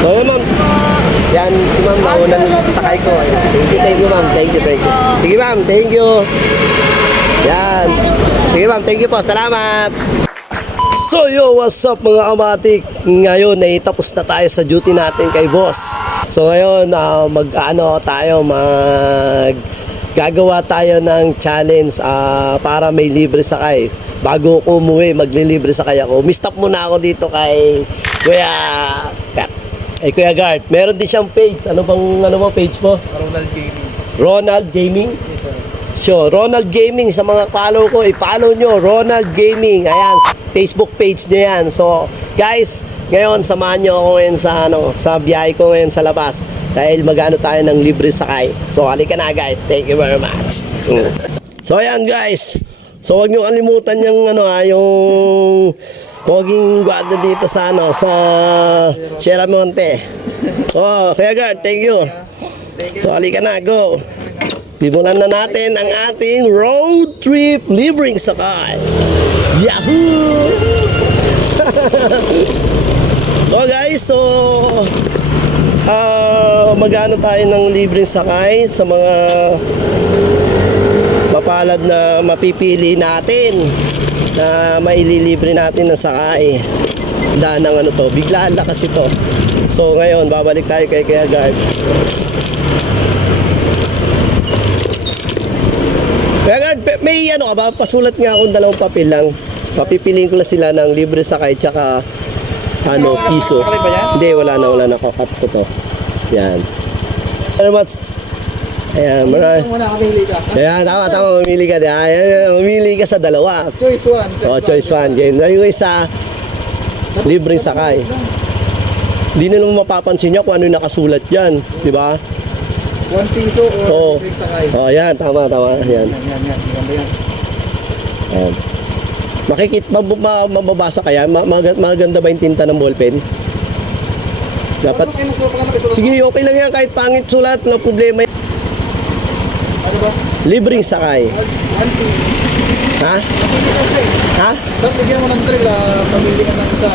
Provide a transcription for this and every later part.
So yun ma'am. Yan, si ma'am, naunang sakay ko. Ayan. Thank you ma'am. Thank you. Sige ma'am, thank you. Yan. Sige ma'am, thank you po. Salamat. So yo, what's up mga kamatik? Ngayon ay tapos na tayo sa duty natin kay boss. So ngayon gagawa tayo ng challenge para may libre sakay. Bago ko umuwi, maglilibre sakay ako. Mistop muna ako dito kay Kuya Gart. Meron din siyang page. Ano bang page mo? Ronald Gaming. Ronald Gaming? Yes, sir. So, Ronald Gaming, sa mga follow ko, i-follow nyo, Ronald Gaming. Ayan, Facebook page nyo yan. So, guys, ngayon, samahan nyo ako ngayon sa biyahe ko ngayon sa labas. Dahil magano tayo ng libre sakay. So, halika na guys. Thank you very much. So, ayan guys. So, huwag nyo kalimutan yung yung poging guarda dito sa Sierra Monte. So, Kuya Gart, thank you. So, halika na, go. Simulan na natin ang ating road trip libreng sakay. Yahoo! So guys, magano tayo ng libreng sakay sa mga mapalad na mapipili natin na maililibre natin ng sakay. Dahil ng biglaan na kasi to. So ngayon, babalik tayo kay Kuya Gart. Kaya may ka ba? Pasulat nga akong dalawang papel lang. Papipiliin ko lang sila ng libre sakay tsaka piso. Hindi, wala na. Kakat ko to. Yan. Very much. Ayan, marami. Ayan, tama. Mamili ka. Ayan, mamili ka sa dalawa. Choice 1. Choice 1. Ganyan. Yung isa, libreng sakay. Hindi na naman mapapansin niya kung ano yung nakasulat dyan. Di ba? 1 piso or libreng sakay. Yan, tama. Yan. Maganda yan. Ayan. Mababasa kaya? Maganda ba yung tinta ng ballpen? Dapat. Sige, okay lang yan. Kahit pangit sulat, no problema. Ano ba? Libreng sakay. 1 piso. Ha? Tapos bigyan mo ng drill, pamili ka ng isa.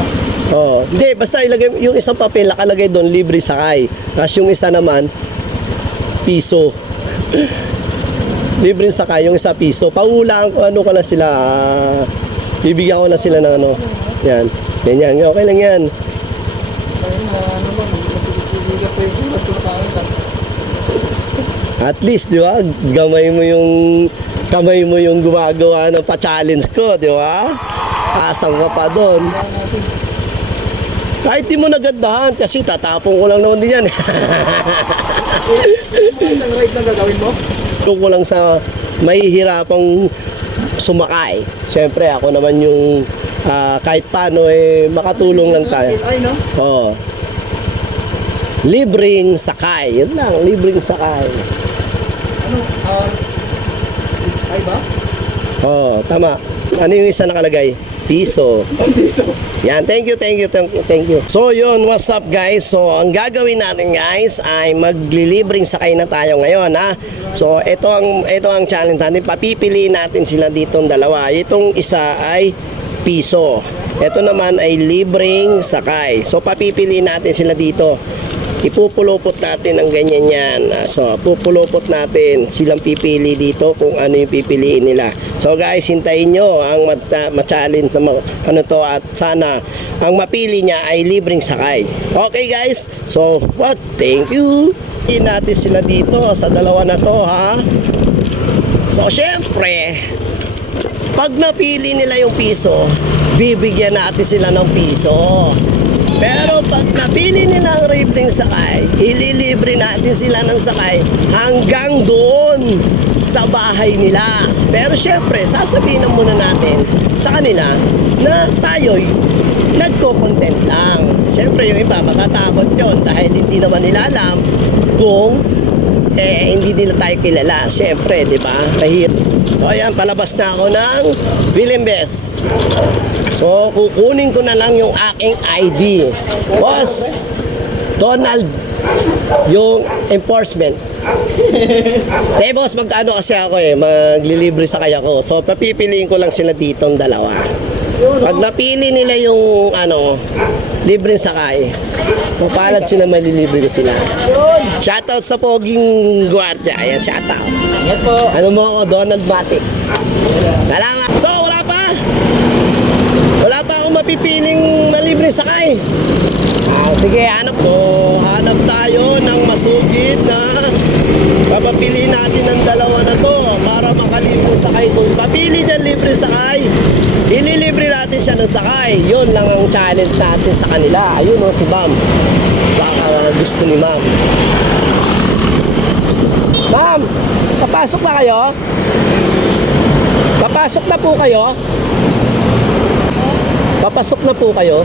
Hindi, basta ilagay yung isang papel, nakalagay doon, libre sakay. Tapos yung isa naman, piso. Libre sakay, yung isa piso. Paulaan ko, ko lang sila, bibigyan ko lang sila ng yan. Ganyan, okay lang yan. Ayun na naman, masisigat pa yung ulat ko na pangit. At least, di ba, kamay mo yung gumagawa ng pa-challenge ko, di ba? Asang ka pa doon. Kahit di mo nagandahan, kasi tatapong ko lang naman din yan. Isang ride lang gagawin mo? Tulong ko lang sa mahihirapang sumakay. Siyempre, ako naman yung kahit paano makatulong lang tayo. Ay, no? Libreng sakay. Yun lang, libreng sakay. Ano? Ay ba? Tama. Ano yung isa nakalagay? Piso. Yan, thank you. So yun, what's up guys? So ang gagawin natin guys ay maglilibreng sakay na tayo ngayon ha. So ito ang challenge natin. Papipiliin natin sila ditong dalawa. Itong isa ay piso. Ito naman ay libreng sakay. So papipiliin natin sila dito. Ipupulupot natin ang ganyan yan. So, pupulupot natin silang pipili dito kung ano yung pipiliin nila. So guys, hintayin nyo ang ma-challenge na at sana ang mapili niya ay libreng sakay. Okay guys? So, thank you. Piliin natin sila dito sa dalawa na to ha. So, syempre, pag napili nila yung piso, bibigyan natin sila ng piso. Pero pag napili nila ang libreng sakay, ililibre natin sila ng sakay hanggang doon sa bahay nila. Pero syempre, sasabihin muna natin sa kanila na tayo'y nagko-content lang. Syempre, yung iba matatakot yun dahil hindi naman nila alam kung hindi nila tayo kilala. Syempre, di ba? Kahit. So, ayan, palabas na ako ng Philimbes. So, kukunin ko na lang yung aking ID. Boss, Donald, yung enforcement. Boss, magkano kasi ako maglilibre sa kaya ko. So, papipiliin ko lang sila ditong dalawa. Pag napili nila yung libreng sakay. Mapalad sila, malilibre ko sila. Shoutout sa poging gwardiya. Ayan, shoutout. Yan po. Ano mo ako, Donald Matic. Salamat. So, wala pa. Wala pa akong mapipiling malibre sakay. Sige, hanap. So, hanap tayo ng masugid na papapili natin ang dalawa na to para makalibre sakay. Kung papili dyan libre sakay, ililibre natin siya ng sakay. Yun lang ang challenge natin sa kanila. Ayun o, si Ma'am. Baka gusto ni Ma'am. Ma'am, papasok na kayo? Papasok na po kayo? Papasok na po kayo?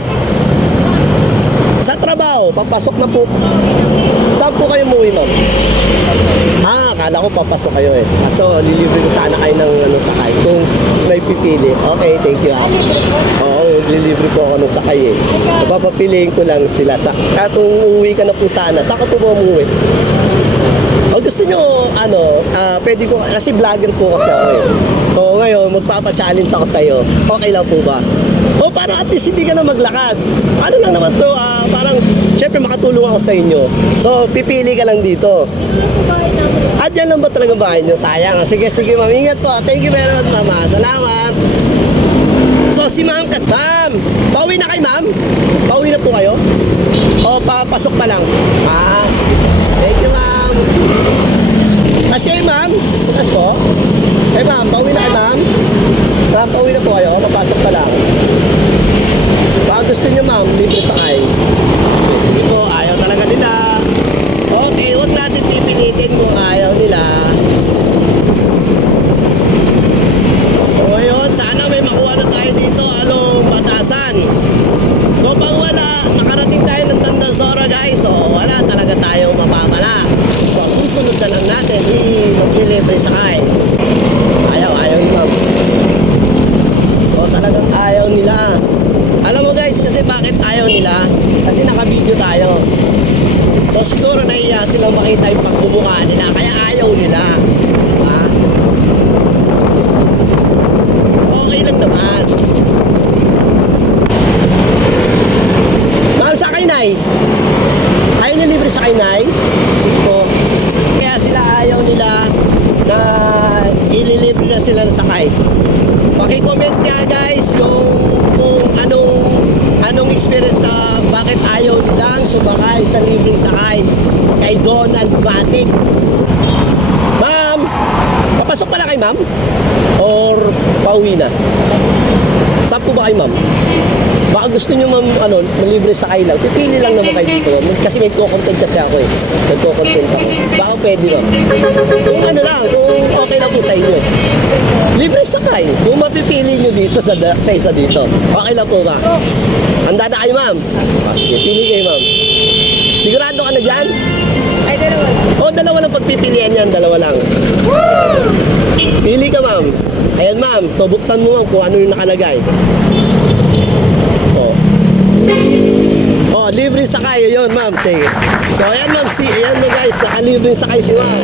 Sa trabaho, papasok na po. Saan po kayo umuwi, ma'am? Akala ko papasok kayo eh. So, lilibre ko sana kayo ng sakay. Kung may pipili. Okay, thank you. Oo, lilibre po ako ng sakay eh. Papapiliin ko lang sila. Kung uuwi ka na po sana, saan ka po ba umuwi? O gusto nyo, pwede ko, kasi vlogger po kasi ako eh. So ngayon, magpapa-challenge ako sa'yo. Okay lang po ba? O para at least hindi ka na maglakad. Ano lang naman to, parang, syempre makatulong ako sa inyo. So, pipili ka lang dito. At yan lang ba talaga bahay nyo? Sayang. Sige, ma'am. Ingat po. Thank you very much, mama. Salamat. So, si ma'am, ma'am, pauwi na kayo, ma'am? Pauwi na po kayo? O, papasok pa lang? Sige. Thank you, ma'am. Mas kayo, ma'am? Mas po? Ma'am, pauwi na kayo, ma'am? Ma'am, pauwi na po kayo? Papasok pa lang. Baka gusto nyo, ma'am, libre sakay. Sige po, ayaw talaga nila. Okay, huwag natin pipilitin kung ayaw nila. So ngayon, sana may makuha na tayo dito. Batasan. So pag wala, nakarating tayo ng Tandansora guys. So wala talaga tayong mapamala. So susunod na lang natin, maglilibre sakay. Ayaw ni ma'am. So talagang ayaw nila. Alam mo guys, kasi bakit ayaw nila? Kasi naka-video tayo. So siguro nahiya silang makita yung pagbubuka nila, kaya ayaw nila. Okay lang naman. Ma'am, sa Kainay? Ayaw niyo libre sa Kainay? Sige po. Kaya sila ayaw nila na ililibre na sila ng sakay. Paki-comment nga guys yung kung anong experience na bakit ayaw lang sumakay sa libre sakay kay Donald Matic. Ma'am, papasok pala kay ma'am? Or pauwi na? Saan po ba kay ma'am? Baka gusto nyo ma'am, malibre sakay lang. Pipili lang naman kayo dito. Kasi may content kasi ako eh. Nagko-content ako. Baka pwede ma'am. Kung kung okay lang po sa inyo. Libre sakay. Kung mapipili nyo dito sa isa dito. Okay lang po ba? Handa na kayo ma'am? Sige, pili kayo ma'am. Sigurado ka na dyan? Ay, dalawa lang. Dalawa lang pagpipilian yan. Dalawa lang. Pili ka ma'am. Ayan ma'am. So buksan mo ma'am kung ano yung nakalagay. Libre sakay. Yun ma'am. Sige. So ayan ma'am. Ayan mo guys. Nakalibre sakay si ma'am.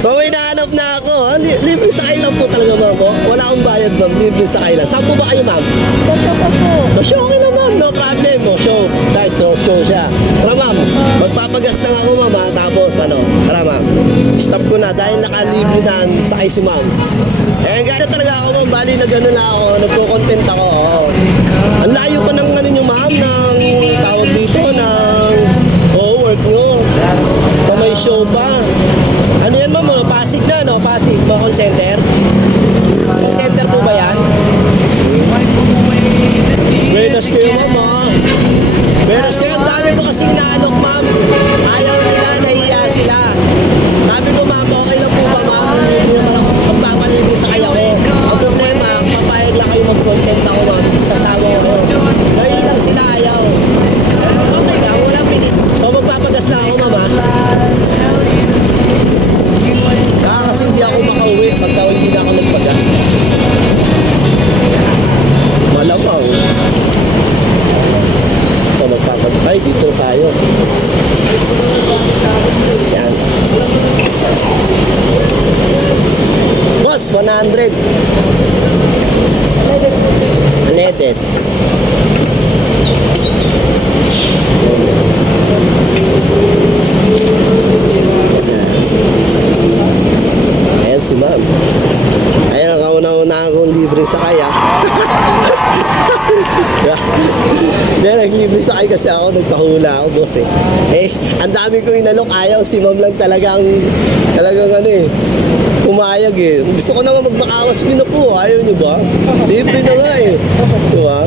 So may nahanap na ako. Libre sakay lang po talaga ma'am. Wala akong bayad ma'am. Libre sakay lang. Saan po ba kayo ma'am? Sa toko po. Show okay lang ma'am. No problem. Show. Guys, show siya. Tara ma'am. Magpapagas lang ako ma'am ha. Tapos tara ma'am. Stop ko na dahil nakalibre na sakay si ma'am. Gaya talaga ako ma'am. Bali na gano'n na ako. Nagko-content ako. Ang layo pa ng nyo ma'am. Ng tawag dito ng work nyo. So may show pa. Ano yan ma'am? Pasig na no? Pasig. Call center? Call center po ba yan? Buenas kayo ma'am ha. Buenas kayo. Ang dami ko kasing naanok ma'am. Ayaw nila. Nahiya sila. Sabi ko ma'am, okay lang po ba ma'am? Hindi naman ako magpapalibre sa kaya ko. Ang problema, papayag lang kayo mag-content ako ma'am. Sasawa ko. Dahil lang sila ayaw. Okay lang, walang pilit. So magpapagas na ako mama. Kasi hindi ako makauwi pagka hindi na ako nagpagas. Malamang. So magpapagas. Ay, dito tayo. Yan. Boss, 100. Leaded. Hindi, naglibre sa akin kasi ako, nagpahula ako, boss eh. Eh, ang dami ko inalok, ayaw, si ma'am lang talagang ano eh, umayag eh. Gusto ko naman magbakawas ko na po, ayaw nyo ba? Libre na nga eh. Diba?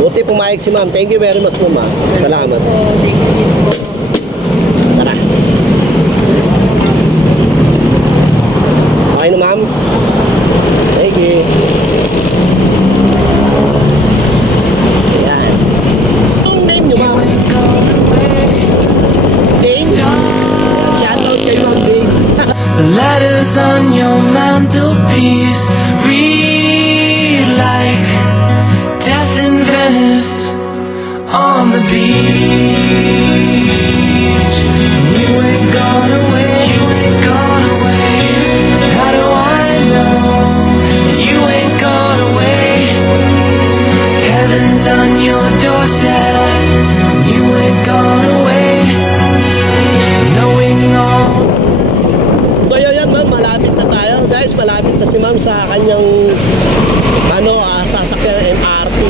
Buti pumayag si ma'am. Thank you very much po, ma'am. Salamat. Tara. Okay na, ma'am? Thank you. Yan. Anong name nyo, ma'am? Dane? Shoutout kay ma'am Dane. Letters on your mantelpiece read like death in Venice on the beach. You ain't gone away. How do I know that you ain't gone away? Heaven's on your doorstep. You ain't gone away. Knowing all. So yun, ma'am, malapit na tayo. Guys, malapit na si ma'am sa kanyang sasakyan MRT.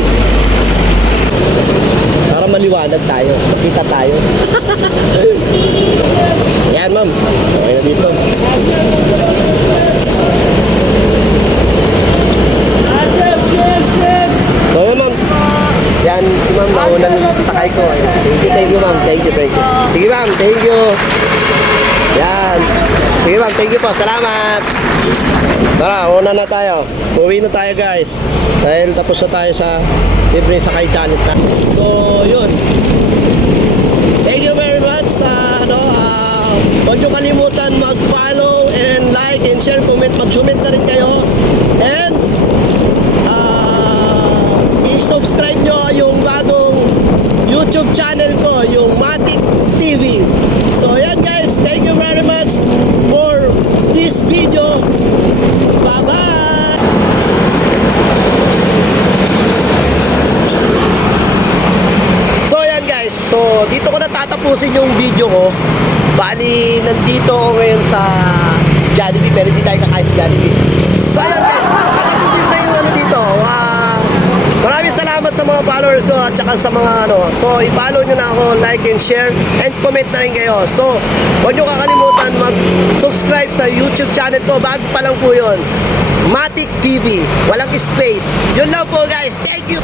Para maliwanag tayo, makita tayo. Yan, ma'am. Okay na dito. So yun, ma'am. Yan, si ma'am, naunang sakay ko. Ayan. Thank you, ma'am. Thank you. Sige, ma'am. Thank you. Yan. Sige, ma'am. Thank you po. Salamat. Tara, una na tayo. Uwi na tayo, guys. Dahil tapos na tayo sa libre sakay challenge na. So, yun. Thank you very much sa huwag nyo kalimutan mag-follow and like and share, comment, mag-comment na rin kayo. And i-subscribe nyo yung bagong YouTube channel ko, yung Matic TV. So yan guys, thank you very much for this video. Bye-bye! So yan guys, so dito ko na tatapusin yung video ko. Bali, nandito ako ngayon sa Jollibee, pero hindi tayo kakain sa Jollibee. So ayan guys, tatapusin ko na yung dito. Maraming salamat sa mga followers ko at saka sa mga So i-follow nyo na ako, like and share, and comment na rin kayo. So huwag nyo kakalimutan mag-subscribe sa YouTube channel ko. Bago pa lang po yun, Matic TV, walang space. Yun lang po guys, thank you.